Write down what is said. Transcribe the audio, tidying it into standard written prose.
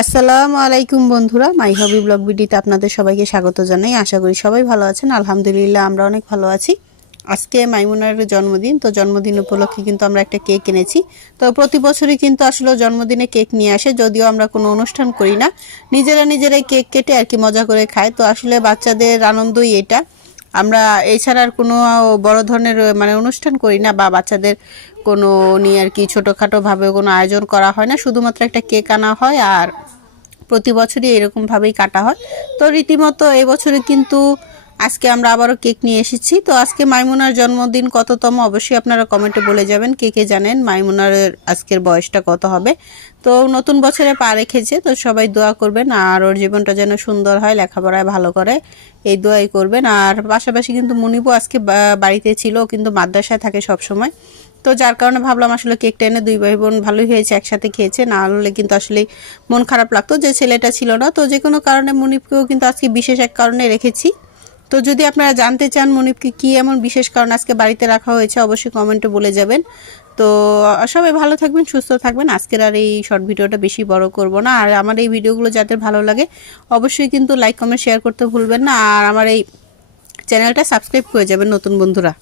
আসসালামু আলাইকুম বন্ধুরা, মাই হবি ব্লগ ভিডিওতে আপনাদের সবাইকে স্বাগত জানাই। আশা করি সবাই ভালো আছেন। আলহামদুলিল্লাহ আমরা অনেক ভালো আছি। আজকে মাইমুনার জন্মদিন, তো জন্মদিন উপলক্ষে কিন্তু আমরা একটা কেক এনেছি। তো প্রতি বছরই কিন্তু আসলে জন্মদিনে কেক নিয়ে আসে, যদিও আমরা কোনো অনুষ্ঠান করি না, নিজেরাই কেক কেটে আর কি মজা করে খাই। তো আসলে বাচ্চাদের আনন্দই এটা। আমরা এছাড়া আর কোনো বড় ধরনের অনুষ্ঠান করি না, বা বাচ্চাদের কোনো নিয়ে আর কি ছোটোখাটোভাবে কোনো আয়োজন করা হয় না। শুধুমাত্র একটা কেক আনা হয় আর প্রতি বছরই এরকমভাবেই কাটা হয়। তো রীতিমতো এবছরে কিন্তু আজকে আমরা আবারও কেক নিয়ে এসেছি। তো আজকে মাইমুনার জন্মদিন কততম অবশ্যই আপনারা কমেন্টে বলে যাবেন, কে কে জানেন মাইমুনার আজকের বয়সটা কত হবে। তো নতুন বছরে পা রেখেছে, তো সবাই দোয়া করবেন আর ওর জীবনটা যেন সুন্দর হয়, লেখাপড়ায় ভালো করে এই দোয়াই করবেন। আর পাশাপাশি কিন্তু মুনিবও আজকে বাড়িতে ছিল, কিন্তু মাদ্রাসায় থাকে সব সময়। তো যার কারণে ভাবলাম আসলে কেকটা এনে দুই ভাই বোন ভালোই হয়েছে, একসাথে খেয়েছে, না হলে কিন্তু আসলে মন খারাপ লাগতো যে ছেলেটা ছিল না। তো যে কোনো কারণে মুনিবকেও কিন্তু আজকে বিশেষ এক কারণে রেখেছি। তো যদি আপনারা জানতে চান মুনিবকে কী এমন বিশেষ কারণ আজকে বাড়িতে রাখা হয়েছে, অবশ্যই কমেন্টে বলে যাবেন। তো সবাই ভালো থাকবেন, সুস্থ থাকবেন। আজকের আর এই শর্ট ভিডিওটা বেশি বড় করব না। আর আমার এই ভিডিওগুলো যাদের ভালো লাগে অবশ্যই কিন্তু লাইক কমেন্ট শেয়ার করতে ভুলবেন না। আর আমার এই চ্যানেলটা সাবস্ক্রাইব করে যাবেন নতুন বন্ধুরা।